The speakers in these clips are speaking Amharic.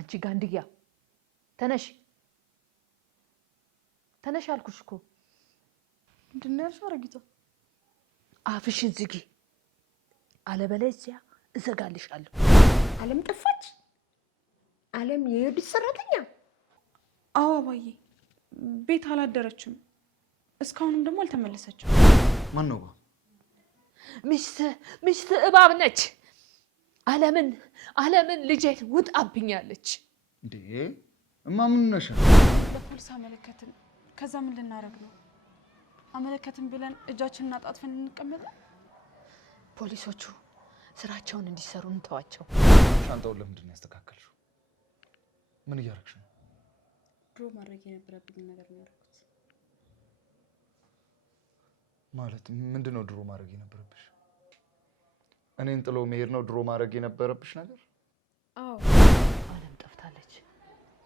አንቺ ጋንድያ ተነሽ ተነሽ አልኩሽ እኮ ምንድነው ያልሽው አረጊቷ አፍሽን ዝጊ አለበለዚያ እዘጋልሻለሁ ዓለም ጠፋች ዓለም የሄድሽ ሰራተኛ አዎ አባዬ ቤት አላደረችም እስካሁንም ደግሞ አልተመለሰችም ማን ነው ሚስት እባብ ነች ዓለምን ልጄን ውጣብኛለች እንዴ እማ ምን ነሽ ለፖሊስ አመለከትን ከዛ ምን ልናረግ ነው አመለከትን ብለን እጃችንና ጣጥፈን እንቀመጣ ፖሊሶቹ ስራቸውን እንዲሰሩ እንተዋቸው ሻንጣውን ለምንድን ነው ያስተካከልሽው ምን እያደረግሽ ነው ድሮ ማድረግ የነበረብኝ ነገር ነው ያደረኩት ማለት ምንድነው ድሮ ማድረግ የነበረብሽ እኔን ጥሎ መሄድ ነው ድሮ ማድረግ የነበረብሽ ነገር አዎ ዓለም ጠፍታለች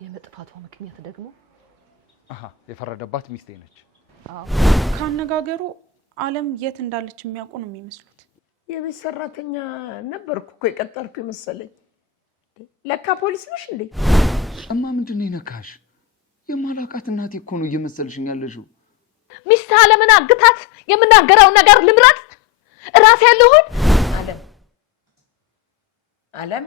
የመጥፋቷ ምክንያት ደግሞ የፈረደባት ሚስቴ ነች አዎ ካነጋገሩ ዓለም የት እንዳለች የሚያውቁ ነው የሚመስሉት የቤት ሰራተኛ ነበርኩ እኮ የቀጠርኩ መሰለኝ ለካ ፖሊስ ነሽ እንዴ እማ ምንድነው ይነካሽ የማላውቃት እናቴ እኮ ነው እየመሰልሽኝ ያለሽው ሚስት ዓለምን አግታት የምናገረው ነገር ልምራት ራስ ያለሁን ዓለም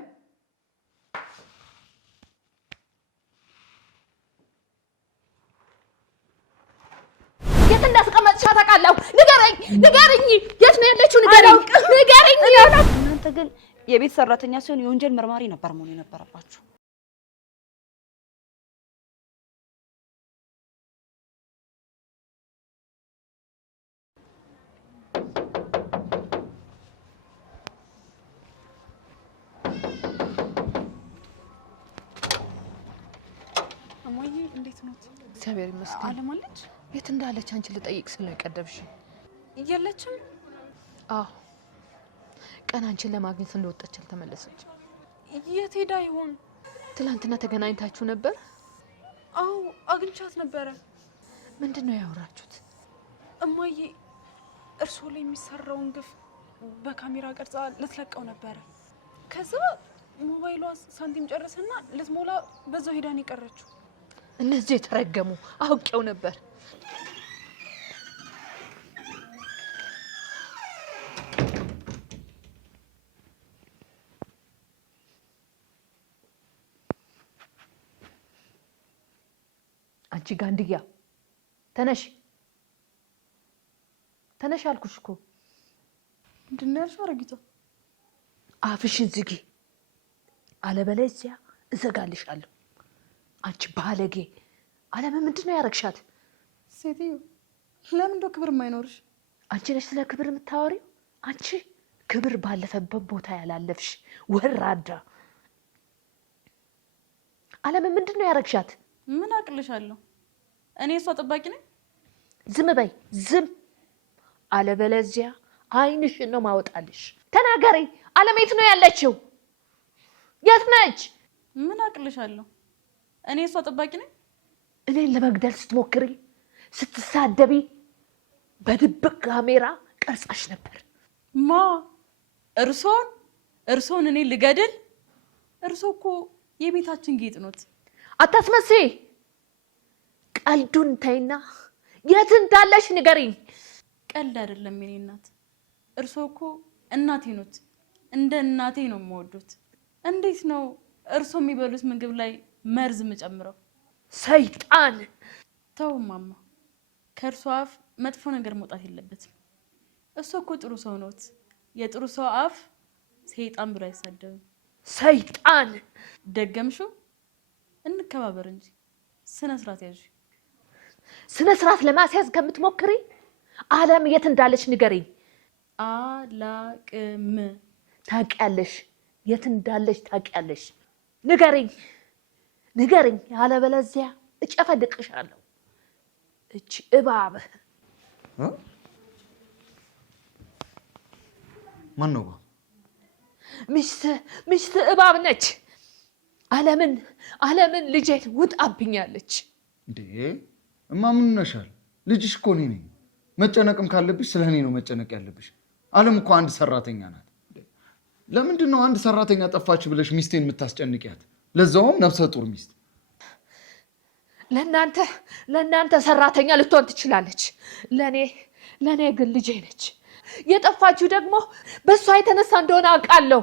የት እንዳስቀመጥሻ ታውቃለሁ ንገረኝ የት ነው ያለችው ንገረኝ እናንተ ግን የቤት ሰራተኛ ሲሆን የወንጀል መርማሪ ነበር መሆን የነበረባችሁ አሞዬ እንዴት ነው እግዚአብሔር ይመስገን ዓለም አለች የት እንዳለች አንቺ ልጠይቅ ስለ ቀደብሽ የለችም አዎ ቀን አንቺን ለማግኘት እንደወጣች አልተመለሰች የት ሄዳ ይሆን ትላንትና ተገናኝታችሁ ነበር አዎ አግኝቻት ነበረ ምንድነው ያወራችሁት እማዬ እርሶ ላይ የሚሰራውን ግፍ በካሜራ ቀርጻ ልትለቀው ነበረ ከዛ ሞባይሏ ሳንቲም ጨርሰና ልትሞላ በዛው ሄዳን ይቀረችው እነዚህ የተረገሙ አውቄው ነበር አንቺ ጋንድያ ተነሽ አልኩሽ እኮ ምንድነው ያልሽው አረጊቷ አፍሽን ዝጊ አለበለዚያ እዘጋልሻለሁ አንቺ ባለጌ ዓለም ምንድነው ያረግሻት ሴትዮ ለምን እንደው ክብር የማይኖርሽ አንቺ ነሽ ስለ ክብር የምታወሪው አንቺ ክብር ባለፈበት ቦታ ያላለፍሽ ወራዳ ዓለም ምንድነው ያረግሻት ምን አቅልሻለሁ እኔ እሷ ጠባቂ ነኝ ዝም በይ ዝም አለበለዚያ አይንሽን ነው ማወጣልሽ ተናገሪ ዓለም የት ነው ያለችው የት ነች ምን አቅልሻለሁ እኔ እሷ ጠባቂ ነኝ እኔን ለመግደል ስትሞክሪ ስትሳደቢ በድብቅ ካሜራ ቀርጻሽ ነበር ማ እርሶን እኔ ልገድል እርሶ እኮ የቤታችን ጌጥ ኖት አታስመስይ ቀልዱን ተይና የት እንዳለሽ ንገሪኝ ቀልድ አይደለም የኔ እናት እርሶ እኮ እናቴ ኖት እንደ እናቴ ነው የምወዱት እንዴት ነው እርሶ የሚበሉት ምግብ ላይ መርዝ መጨምረው ሰይጣን ተው ማማ ከእርሶ አፍ መጥፎ ነገር መውጣት የለበትም እሱ እኮ ጥሩ ሰው ኖት የጥሩ ሰው አፍ ሰይጣን ብሎ አይሳደብም ሰይጣን ደገምሽው እንከባበር እንጂ ስነ ስርዓት ያዥ ስነ ስርዓት ለማስያዝ ከምትሞክሪ ዓለም የት እንዳለች ንገሪኝ አላቅም ታውቂያለሽ የት እንዳለች ታውቂያለሽ ንገሪኝ ያለበለዚያ እጨፈድቅሻለሁ እቺ እባብ ማን ነው ሚስት እባብ ነች ዓለምን ልጄን ውጣብኛለች እንዴ እማ ምን ነሻል ልጅሽ እኮ ነኝ መጨነቅም ካለብሽ ስለኔ ነው መጨነቅ ያለብሽ ዓለም እኮ አንድ ሰራተኛ ናት ለምንድን ነው አንድ ሰራተኛ ጠፋች ብለሽ ሚስቴን የምታስጨንቂያት ለዛውም ነፍሰ ጡር ሚስት። ለእናንተ ሰራተኛ ልትሆን ትችላለች። ለእኔ ግን ልጄ ነች። የጠፋችው ደግሞ በእሷ የተነሳ እንደሆነ አውቃለሁ።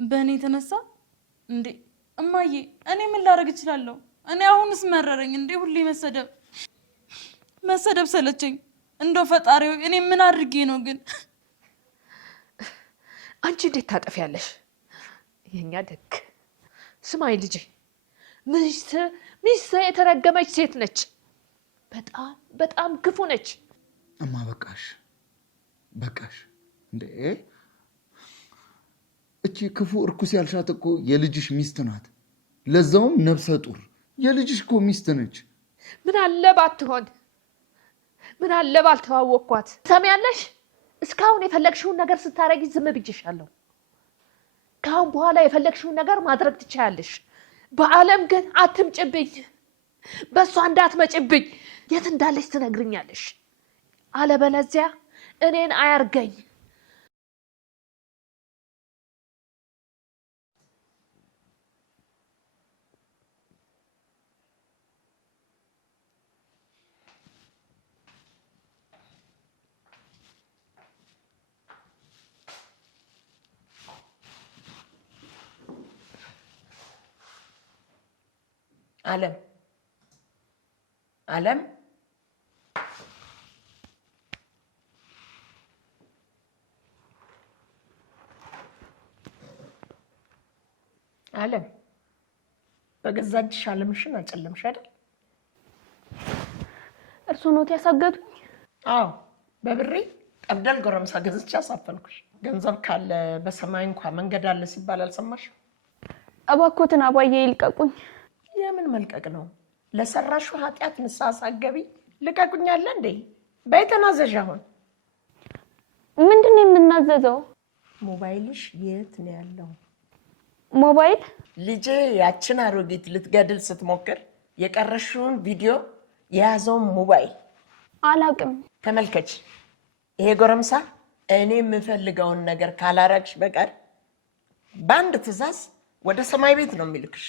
በእኔ የተነሳ እንዴ? እማዬ እኔ ምን ላደርግ እችላለሁ? እኔ አሁንስ መረረኝ እንዴ! ሁሌ መሰደብ ሰለቸኝ። እንደው ፈጣሪው እኔ ምን አድርጌ ነው ግን? አንቺ እንዴት ታጠፊያለሽ? የኛ ደግ ስማይ ልጄ፣ ሚስት የተረገመች ሴት ነች። በጣም ክፉ ነች። እማ በቃሽ እንዴ! እቺ ክፉ እርኩስ ያልሻት እኮ የልጅሽ ሚስት ናት። ለዛውም ነፍሰ ጡር የልጅሽ እኮ ሚስት ነች። ምን አለ ባትሆን፣ ምን አለ ባልተዋወቅኳት። ሰሚያለሽ? እስካሁን የፈለግሽውን ነገር ስታረጊ ዝም ብዬሻለሁ። ከአሁን በኋላ የፈለግሽውን ነገር ማድረግ ትችያለሽ። በአለም ግን አትምጭብኝ። በእሷ እንዳትመጭብኝ። የት እንዳለች ትነግርኛለሽ። አለበለዚያ እኔን አያርገኝ። አለም በገዛ እጅሽ አለምሽን አጨለምሽ አይደል? እርሱ ኖት ያሳገዱኝ? አዎ፣ በብሬ ጠብደል ጎረምሳ ገዝቼ አሳፈንኩሽ። ገንዘብ ካለ በሰማይ እንኳን መንገድ አለ ሲባል አልሰማሽም? እባክዎትን አባዬ ይልቀቁኝ። የምን መልቀቅ ነው? ለሰራሹ ኃጢአት ንስሐ ሳትገቢ ልቀቁኝ አለ እንዴ? በይ ተናዘዥ። አሁን ምንድን ነው የምናዘዘው? ሞባይልሽ የት ነው ያለው? ሞባይል? ልጄ ያችን አሮጊት ልትገድል ስትሞክር የቀረሽውን ቪዲዮ የያዘውን ሞባይል አላውቅም። ተመልከች። ይሄ ጎረምሳ እኔ የምፈልገውን ነገር ካላረግሽ በቀር በአንድ ትዕዛዝ ወደ ሰማይ ቤት ነው የሚልክሽ።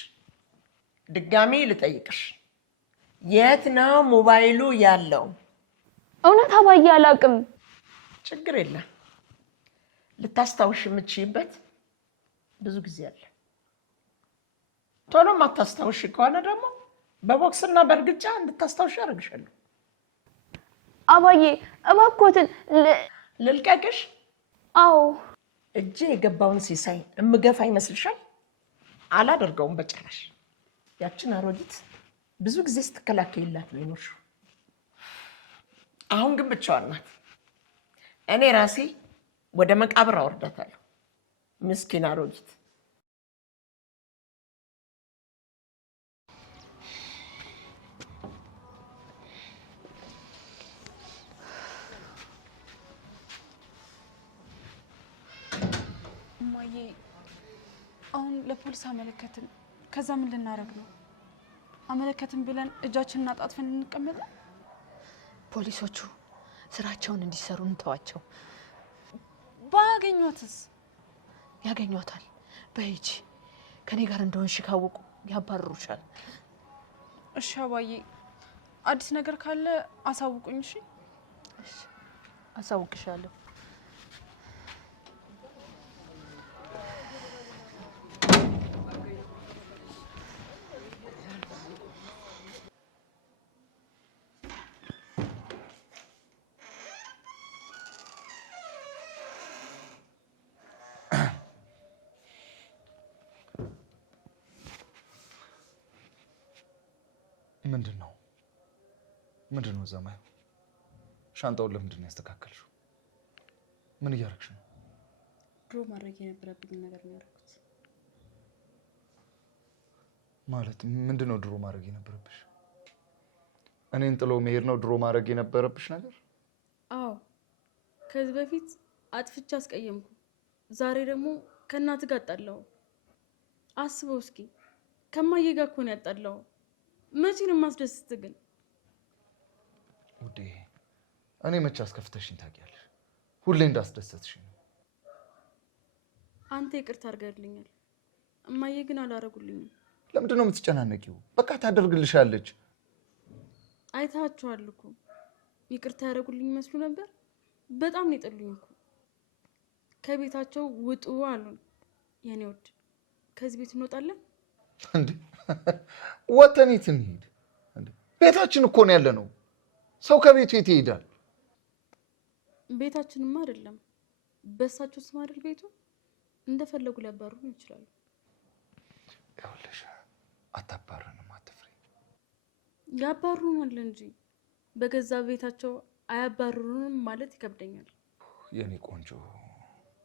ድጋሚ ልጠይቅሽ፣ የት ነው ሞባይሉ ያለው? እውነት አባዬ አላውቅም። ችግር የለም፣ ልታስታውሽ የምትችይበት ብዙ ጊዜ አለ። ቶሎ ማታስታውሽ ከሆነ ደግሞ በቦክስና በእርግጫ እንድታስታውሽ ያደርግሻለሁ። አባዬ እባክዎትን ልልቀቅሽ? አዎ። እጄ የገባውን ሲሳይ እምገፋ ይመስልሻል? አላደርገውም በጭራሽ። ያችን አሮጊት ብዙ ጊዜ ስትከላከይላት ነው የኖርሽው። አሁን ግን ብቻዋን ናት። እኔ ራሴ ወደ መቃብር አወርዳታለሁ። ምስኪን አሮጊት። እማዬ አሁን ለፖሊስ አመለከትን። ከዛ ምን ልናደርግ ነው? አመለከትን ብለን እጃችንን አጣጥፈን እንቀመጣለን? ፖሊሶቹ ስራቸውን እንዲሰሩ እንተዋቸው። ባያገኟትስ? ያገኟታል። በይጂ ከኔ ጋር እንደሆንሽ ካወቁ ያባርሩሻል። እሺ አባዬ፣ አዲስ ነገር ካለ አሳውቁኝ። እሺ አሳውቅሻለሁ። ምንድን ነው ዘማዩ? ሻንጣውን ለምንድን ነው ያስተካከልሽው? ምን እያደረግሽ ነው? ድሮ ማድረግ የነበረብኝ ነገር ነው ያደረኩት። ማለት ምንድን ነው ድሮ ማድረግ የነበረብሽ? እኔን ጥሎ መሄድ ነው ድሮ ማድረግ የነበረብሽ ነገር? አዎ፣ ከዚህ በፊት አጥፍቼ አስቀየምኩ። ዛሬ ደግሞ ከእናትህ ጋር አጣላሁ። አስበው እስኪ፣ ከማዬ ጋር እኮ ነው ያጣላሁ። መቼ ነው የማስደስትህ ግን? ውዴ፣ እኔ መቼ አስከፍተሽኝ ታውቂያለሽ? ሁሌ እንዳስደሰትሽኝ ነው። አንተ ይቅርታ አድርገህልኛል። እማዬ ግን አላረጉልኝም። ለምንድን ነው የምትጨናነቂው? በቃ ታደርግልሻለች። አይታችኋል እኮ ይቅርታ ያደረጉልኝ መስሉ ነበር። በጣም ነው የጠሉኝ እኮ። ከቤታቸው ውጡ አሉን። የኔ ወድ ከዚህ ቤት እንወጣለን እንዴ? ወተን የት እንሂድ? ቤታችን እኮ ነው ያለነው። ሰው ከቤቱ የት ይሄዳል? ቤታችንማ አይደለም በእሳቸው ስም አይደል ቤቱ። እንደፈለጉ ሊያባሩን ይችላሉ። ይኸውልሽ አታባረንም፣ አትፍሪ። ያባሩናል እንጂ በገዛ ቤታቸው አያባሩንም ማለት ይከብደኛል። የኔ ቆንጆ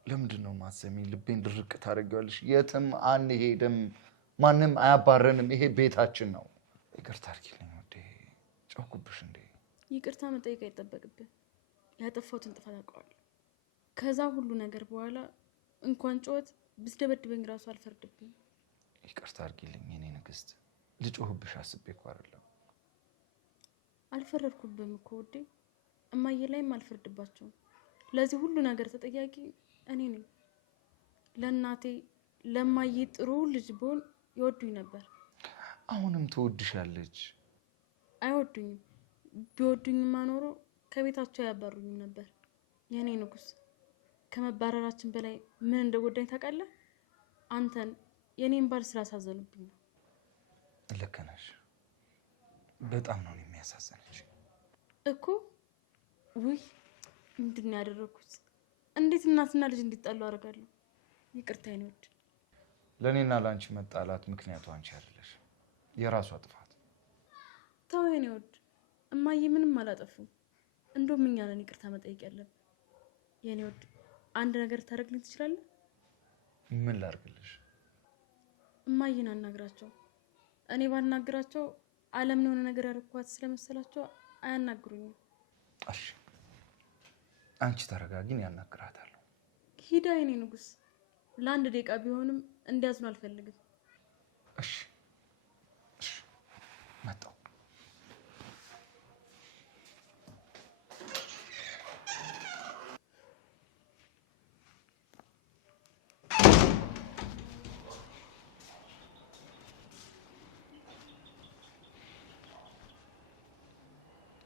ለምንድን ነው ማሰሚ? ልቤን ድርቅ ታደርጊዋለሽ። የትም አንሄድም፣ ማንም አያባረንም። ይሄ ቤታችን ነው። ይቅርታ አድርጊልኝ ውዴ፣ ጨውኩብሽ እንዴ? ይቅርታ መጠየቅ አይጠበቅብህ። ያጠፋሁትን ጥፋት አውቀዋለሁ። ከዛ ሁሉ ነገር በኋላ እንኳን ጩኸት ብትደበድበኝ ራሱ አልፈርድብኝ። ይቅርታ አድርጊልኝ የኔ ንግስት። ልጮህብሽ አስቤ እኮ አይደለም። አልፈረድኩብህም እኮ ውዴ። እማዬ ላይም አልፈርድባቸውም። ለዚህ ሁሉ ነገር ተጠያቂ እኔ ነኝ። ለእናቴ ለማዬ ጥሩ ልጅ ብሆን ይወዱኝ ነበር። አሁንም ትወድሻለች። አይወዱኝም። ቢወዱኝማ ኖሮ ከቤታቸው አያባሩኝም ነበር። የኔ ንጉስ፣ ከመባረራችን በላይ ምን እንደጎዳኝ ታውቃለህ? አንተን የኔን ባል ስላሳዘኑብኝ ነው። ልክ ነሽ። በጣም ነው የሚያሳዝነች እኮ። ውይ ምንድን ነው ያደረኩት? እንዴት እናትና ልጅ እንዲጣሉ አደርጋለሁ? ይቅርታ የኔ ውድ። ለእኔና ለአንቺ መጣላት ምክንያቱ አንቺ አይደለሽ፣ የራሷ ጥፋት። ተው የኔ ውድ፣ እማዬ ምንም አላጠፉም። እንደውም እኛ ነን ይቅርታ መጠየቅ ያለብን። የኔ ውድ አንድ ነገር ታደርግልኝ ትችላለህ? ምን ላድርግልሽ? እማዬን አናግራቸው። እኔ ባናግራቸው ዓለምን የሆነ ነገር ያደርኳት ስለመሰላቸው አያናግሩኝም። እሺ አንቺ ተረጋጊን፣ ያናግራታለሁ። ሂዳ የኔ ንጉስ። ለአንድ ደቂቃ ቢሆንም እንዲያዝኑ አልፈልግም። እሺ እሺ፣ መጣሁ።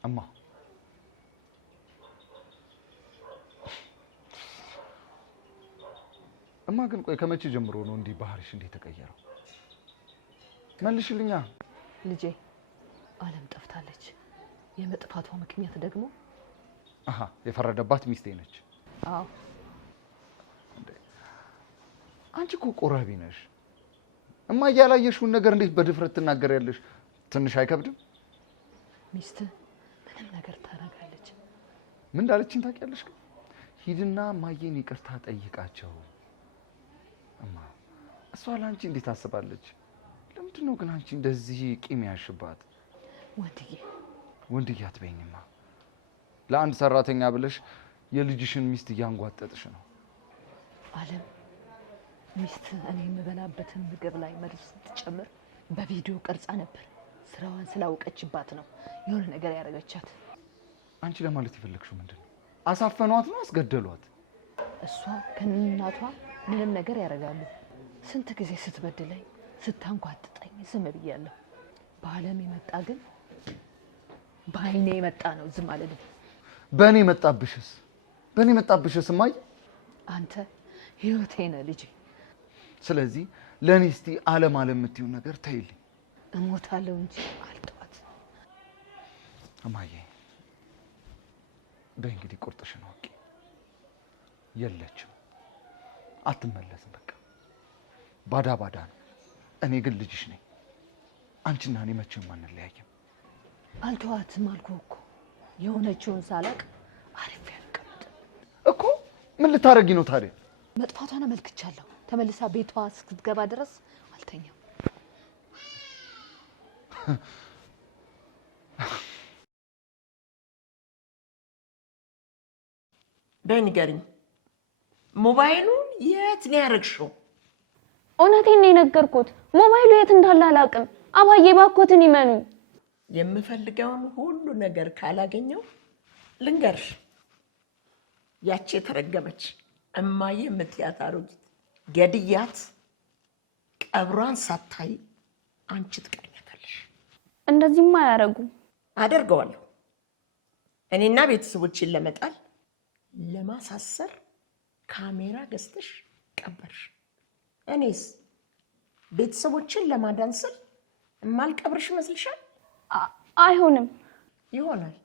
እማ እማ ግን ቆይ ከመቼ ጀምሮ ነው እንዲህ ባህሪሽ እንዴት ተቀየረው? መልሽልኛ። ልጄ አለም ጠፍታለች። የመጥፋቷ ምክንያት ደግሞ የፈረደባት ሚስቴ ነች። አዎ አንቺ እኮ ቆራቢ ነሽ። እማ ያላየሽውን ነገር እንዴት በድፍረት ትናገሪያለሽ? ትንሽ አይከብድም? ሚስት ምንም ነገር ታደርጋለች። ምን እንዳለችኝ ታውቂያለሽ? ሂድና ማየን ይቅርታ ጠይቃቸው። እማ እሷ ለአንቺ እንዴት ታስባለች? ለምንድን ነው ግን አንቺ እንደዚህ ቂም ያሽባት? ወንድዬ አትበይኝማ። ለአንድ ሰራተኛ ብለሽ የልጅሽን ሚስት እያንጓጠጥሽ ነው። አለም ሚስት እኔ የምበላበትን ምግብ ላይ መርዝ ስትጨምር በቪዲዮ ቀርጻ ነበር። ስራዋን ስላወቀችባት ነው የሆነ ነገር ያደረገቻት። አንቺ ለማለት የፈለግሽው ምንድን ነው? አሳፈኗት ነው? አስገደሏት? እሷ ከእናቷ ምንም ነገር ያደርጋሉ። ስንት ጊዜ ስትበድለኝ ስታንጓጥጠኝ ዝም ብያለሁ። በአለም የመጣ ግን በአይኔ የመጣ ነው ዝም አልልም። በእኔ መጣብሽስ እማዬ? አንተ ህይወቴ ነህ ልጄ። ስለዚህ ለእኔ እስቲ አለም የምትይውን ነገር ተይልኝ። እሞታለሁ እንጂ አልተዋት። እማዬ በይ እንግዲህ ቁርጥሽን አውቂ። የለችም፣ አትመለስም። በቃ ባዳ ነው። እኔ ግን ልጅሽ ነኝ። አንቺና እኔ መቼም አንለያይም። አልተዋትም አልኩህ እኮ። የሆነችውን ሳላቅ አሪፍ ያልቀምጥ እኮ። ምን ልታረጊ ነው ታዲያ? መጥፋቷን አመልክቻለሁ። ተመልሳ ቤቷ እስክትገባ ድረስ አልተኛም። በይ ንገሪኝ፣ ሞባይሉን የት ነው ያደረግሽው? እውነቴን ነው የነገርኩት። ሞባይሉ የት እንዳለ አላውቅም። አባዬ ባኮትን ይመኑኝ። የምፈልገውን ሁሉ ነገር ካላገኘው ልንገርሽ፣ ያቺ የተረገመች እማዬ የምትያት አሮጊት ገድያት ቀብሯን ሳታይ አንቺ ትቀኛታለሽ። እንደዚህማ አያረጉ። አደርገዋለሁ። እኔና ቤተሰቦችን ለመጣል ለማሳሰር ካሜራ ገዝተሽ ቀበርሽ። እኔስ ቤተሰቦችን ለማዳን ስል የማልቀብርሽ ይመስልሻል? አይሆንም። ይሆናል።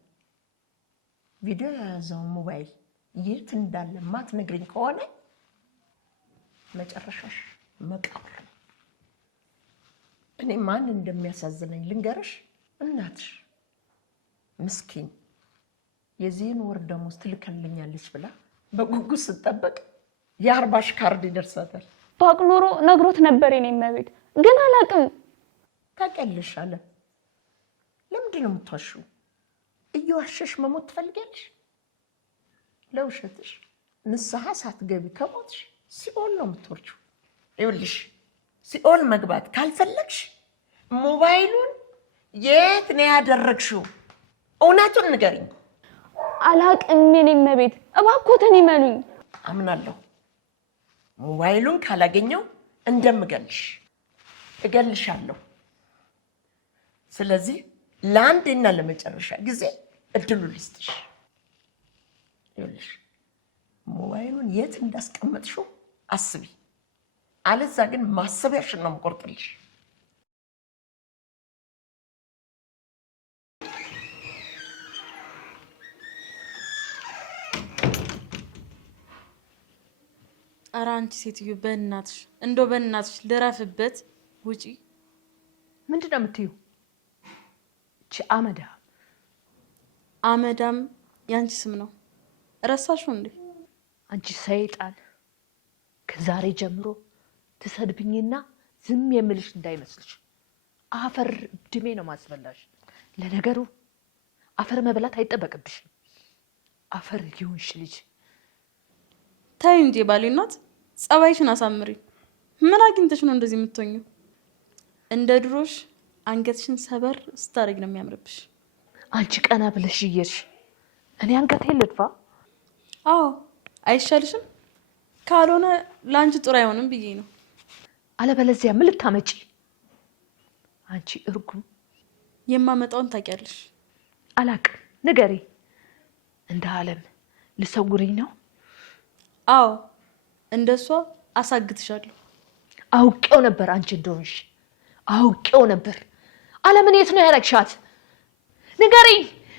ቪዲዮ የያዘውን ሞባይል የት እንዳለ ማትነግሪኝ ከሆነ መጨረሻሽ መቃብር ነው። እኔ ማን እንደሚያሳዝነኝ ልንገርሽ። እናትሽ ምስኪን የዚህን ወር ደሞዝ ትልከልኛለች ብላ በጉጉት ስትጠብቅ የ40 ሺህ ካርድ ይደርሳታል። ባቅ ኖሮ ነግሮት ነበር የኔ እመቤት፣ ግን አላቅም። ታውቂያለሽ አለ። ለምንድን ነው የምትዋሺው? እየዋሸሽ መሞት ትፈልጊያለሽ? ለውሸትሽ ንስሐ ሳትገቢ ከሞትሽ ሲኦል ነው የምትወርጂው። ይኸውልሽ ሲኦል መግባት ካልፈለግሽ ሞባይሉን የት ነው ያደረግሽው? እውነቱን ንገሪኝ። አላቅም የኔ እመቤት፣ እባክዎትን ይመኑኝ። አምናለሁ። ሞባይሉን ካላገኘው እንደምገልሽ እገልሻለሁ። ስለዚህ ለአንዴና ለመጨረሻ ጊዜ እድሉ ልስጥሽ። ይኸውልሽ ሞባይሉን የት እንዳስቀመጥሽው አስቢ። አለዛ ግን ማሰቢያሽን ነው የምቆርጥልሽ። ኧረ አንቺ ሴትዮ በእናትሽ በእናትሽ ልረፍበት፣ ውጪ። ምንድን ነው የምትይው? እቺ አመዳም ያንቺ ስም ነው። ረሳሽው እንዴ? አንቺ ሰይጣን፣ ከዛሬ ጀምሮ ትሰድብኝና ዝም የምልሽ እንዳይመስልሽ። አፈር ድሜ ነው ማስበላሽ። ለነገሩ አፈር መብላት አይጠበቅብሽም። አፈር ይሁንሽ ልጅ። ታይ እንጂ ባሌ እናት፣ ጸባይሽን አሳምሪ። ምን አግኝተሽ ነው እንደዚህ የምትሆኚው? እንደ ድሮሽ አንገትሽን ሰበር ስታረግ ነው የሚያምርብሽ። አንቺ ቀና ብለሽ እየሽ እኔ አንገቴን ልድፋ? አዎ አይሻልሽም? ካልሆነ ላንቺ ጥሩ አይሆንም ብዬ ነው። አለበለዚያ ምን ልታመጪ? አንቺ እርጉም። የማመጣውን ታውቂያለሽ። አላቅም፣ ንገሪ። እንደ ዓለም ልሰውሪኝ ነው? አዎ እንደሷ አሳግትሻለሁ። አውቄው ነበር አንቺ እንደሆንሽ፣ አውቄው ነበር። ዓለምን የት ነው ያረግሻት?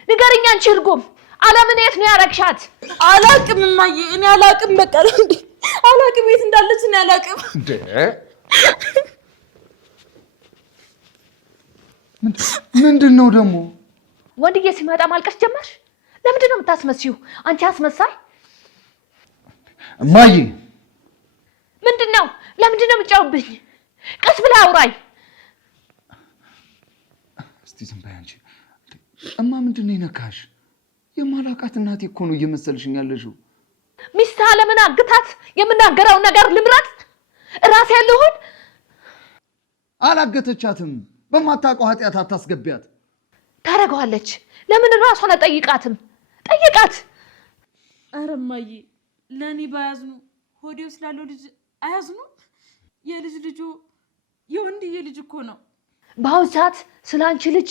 ንገሪኝ አንቺ እርጉም፣ ዓለምን የት ነው ያረግሻት? አላቅም እማዬ፣ እኔ አላቅም። በቃ እንዴ አላቅም፣ የት እንዳለች እኔ አላቅም። እንዴ ምንድን ነው ደግሞ? ወንድዬ ሲመጣ ማልቀስ ጀመርሽ? ለምንድን ነው የምታስመስዩ? አንቺ አስመሳይ። እማዬ ምንድን ነው? ለምንድን ነው የምትጫውብኝ? ቀስ ብለህ አውራኝ። እስቲ ዝም በይ አንቺ። እማ ምንድን ነው የነካሽ? የማላውቃት እናቴ እኮ ነው እየመሰልሽኝ ያለሽው። ሚስት ዓለምን አግታት የምናገረው ነገር ልምረጥ? እራሴ ያለሁን አላገተቻትም። በማታውቀው ኃጢአት አታስገቢያት። ታረገዋለች። ለምን ራሷን አጠይቃትም? ጠይቃት። ኧረ እማዬ ለእኔ ባያዝኑ ሆዴው ስላለው ልጅ አያዝኑ? የልጅ ልጁ የወንድዬ ልጅ እኮ ነው። በአሁን ሰዓት ስለ አንቺ ልጅ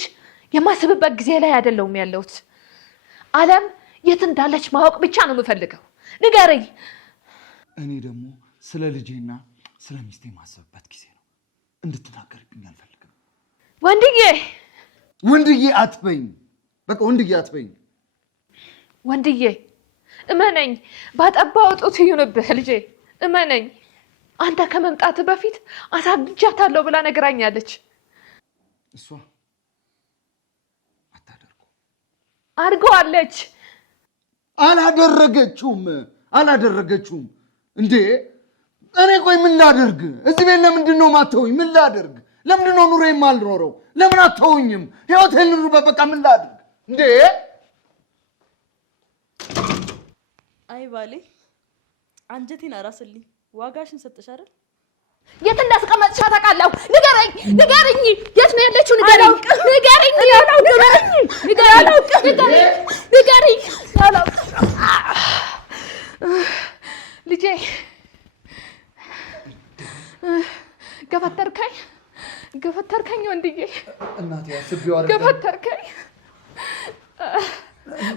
የማስብበት ጊዜ ላይ አይደለሁም ያለሁት። ዓለም የት እንዳለች ማወቅ ብቻ ነው የምፈልገው። ንገረኝ። እኔ ደግሞ ስለ ልጄና ስለ ሚስቴ ማሰብበት ጊዜ ነው። እንድትናገርብኝ አልፈልግም። ወንድዬ አትበኝ። በቃ ወንድዬ አትበኝ። ወንድዬ እመነኝ፣ ባጠባው ጡት ይሁንብህ ልጄ፣ እመነኝ። አንተ ከመምጣት በፊት አሳግጃታለሁ ብላ ነግራኛለች። እሷ አድርገዋለች። አላደረገችውም እንዴ? እኔ ቆይ ምን ላደርግ? እዚህ ቤት ለምንድን ነው ማተውኝ? ምን ላደርግ? ለምንድን ነው ኑሮዬን ማልኖረው? ለምን አተውኝም? ህይወቴን ልኑርበት። በቃ ምን ላደርግ እንዴ? አይ ባሌ አንጀቴን አራስልኝ። ዋጋሽን ሰጥሽ አይደል? የት እንዳስቀመጥሽ ታውቃለሁ። ንገረኝ። የት ነው ያለችው? ንገረኝ። ልጄ ገፈተርክ ወንድዬ እናቴ አስቤው አይደለም። ገፈተርከኝ።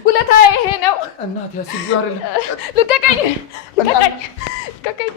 ውለታዬ ይሄ ነው። እናቴ አስቤው አይደለም። ልቀቀኝ፣ ልቀቀኝ፣ ልቀቀኝ።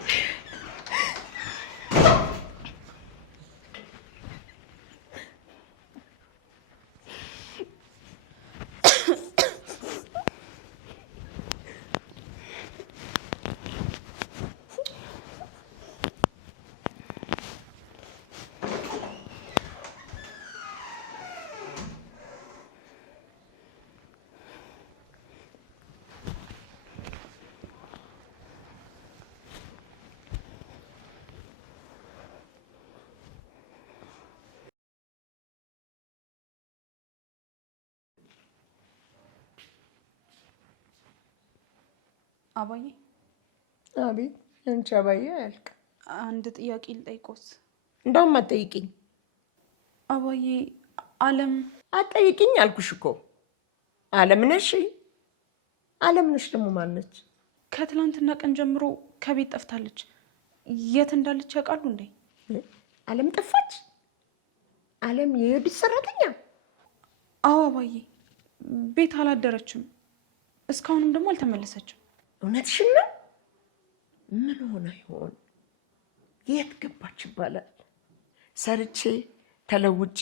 አባዬ። አቤት። አንቺ አባዬ አያልቅ። አንድ ጥያቄ ልጠይቆት? እንደውም አትጠይቂኝ አባዬ። አለም አትጠይቂኝ አልኩሽ እኮ። አለም ነሽ? አለም ነሽ ደግሞ ማነች? ከትላንትና ቀን ጀምሮ ከቤት ጠፍታለች። የት እንዳለች ያውቃሉ እንዴ? አለም ጠፋች? አለም የሄድሽ ሰራተኛ? አዎ አባዬ። ቤት አላደረችም። እስካሁንም ደግሞ አልተመለሰችም። እውነትሽን ነው? ምን ሆነ ይሆን? የት ገባች ይባላል? ሰርቼ ተለውጬ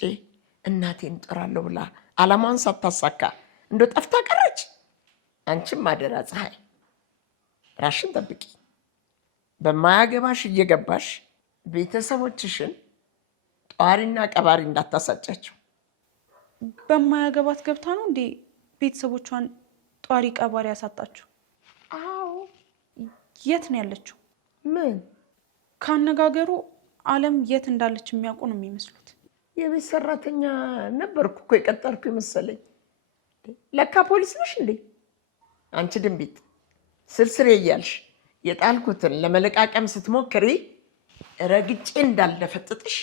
እናቴን እጠራለሁ ብላ አላማዋን ሳታሳካ እንደ ጠፍታ ቀረች። አንቺም አደራ ፀሐይ፣ ራሽን ጠብቂ። በማያገባሽ እየገባሽ ቤተሰቦችሽን ጧሪና ቀባሪ እንዳታሳጫቸው። በማያገባት ገብታ ነው እንዴ ቤተሰቦቿን ጧሪ ቀባሪ ያሳጣችሁ? አዎ። የት ነው ያለችው? ምን ካነጋገሩ አለም የት እንዳለች የሚያውቁ ነው የሚመስሉት። የቤት ሰራተኛ ነበርኩ እኮ የቀጠርኩ ይመስለኝ። ለካ ፖሊስ ነሽ እንዴ አንቺ ድንቢጥ? ስርስሬ እያልሽ የጣልኩትን ለመለቃቀም ስትሞክሪ ረግጬ እንዳልደፈጥጥሽ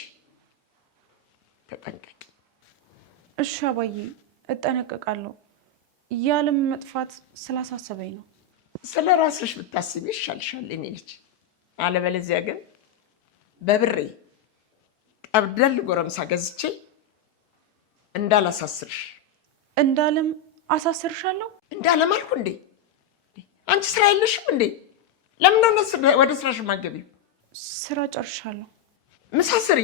ተጠንቀቂ። እሺ አባዬ፣ እጠነቀቃለሁ። የአለም መጥፋት ስላሳሰበኝ ነው። ስለ ራስሽ ብታስቢ ይሻልሻል የኔ ልጅ። አለበለዚያ ግን በብሬ ጠብደል ጎረምሳ ገዝቼ እንዳላሳስርሽ። እንዳለም አሳስርሻለሁ? እንዳለም አልኩ እንዴ? አንቺ ስራ የለሽም እንዴ? ለምን ነው ወደ ስራሽ ማገቢው? ስራ ጨርሻለሁ። ምሳ ስሪ።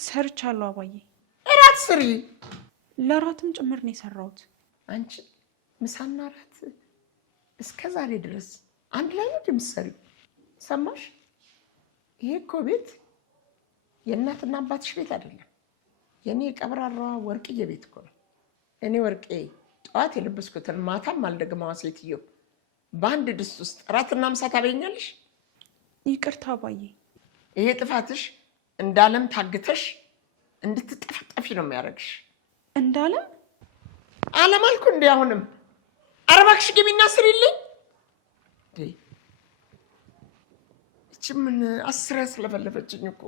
ሰርቻለሁ አባዬ። እራት ስሪ። ለራትም ጭምር ነው የሰራሁት። አንቺ ምሳና እራት እስከ ዛሬ ድረስ አንድ ላይ ነው የምትሰሪው? ሰማሽ? ይሄ እኮ ቤት የእናትና አባትሽ ቤት አይደለም። የኔ ቀብራራዋ ወርቅዬ ቤት እኮ ነው። እኔ ወርቄ ጠዋት የለበስኩትን ማታም አልደግማዋ ሴትዮ በአንድ ድስት ውስጥ እራትና ምሳ ታበኛለሽ? ይቅርታ አባዬ። ይሄ ጥፋትሽ እንዳለም ታግተሽ እንድትጠፈጠፊ ነው የሚያደርግሽ። እንዳለም? አለም አልኩ እንዴ? አሁንም ኧረ እባክሽ ግቢና ስሪልኝ። እቺ ምን አስራ ስለፈለፈችኝ እኮ።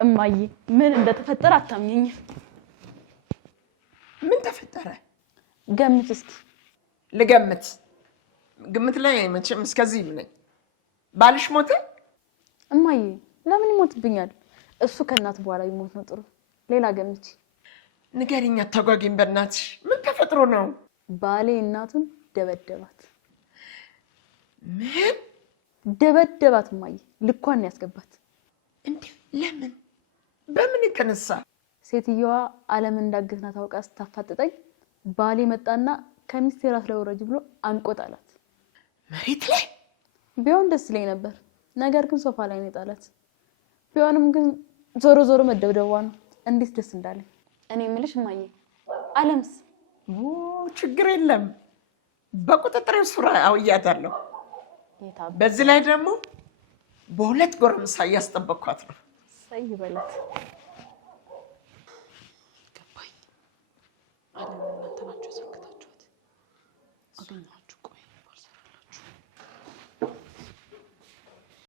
እማዬ ምን እንደተፈጠረ አታምኚኝም። ምን ተፈጠረ? ገምት እስኪ። ልገምት? ግምት ላይ መቼም እስከዚህም ነኝ። ባልሽ ሞተ? እማዬ ለምን ይሞትብኛል? እሱ ከእናት በኋላ ይሞት ነው ጥሩ። ሌላ ገምቺ። ንገሪኝ፣ አታጓጊኝ በእናትሽ። ምን ተፈጥሮ ነው? ባሌ እናቱን ደበደባት። ምን ደበደባት? እማዬ ልኳን ያስገባት። እንዴ? ለምን? በምን የተነሳ? ሴትየዋ አለም እንዳገትና ታውቃ ስታፋጥጠኝ ባሌ መጣና ከሚስቴ ራስ ላይ ወረጅ ብሎ አንቆጣላት። መሬት ላይ ቢሆን ደስ ይለኝ ነበር፣ ነገር ግን ሶፋ ላይ ነው የጣላት። ቢሆንም ግን ዞሮ ዞሮ መደብደቧ ነው እንዴት ደስ እንዳለኝ። እኔ የምልሽ እማዬ አለምስ? ችግር የለም በቁጥጥር ስር አውያታለሁ። በዚህ ላይ ደግሞ በሁለት ጎረምሳ እያስጠበቅኳት ነው። ሳይ ይበላት።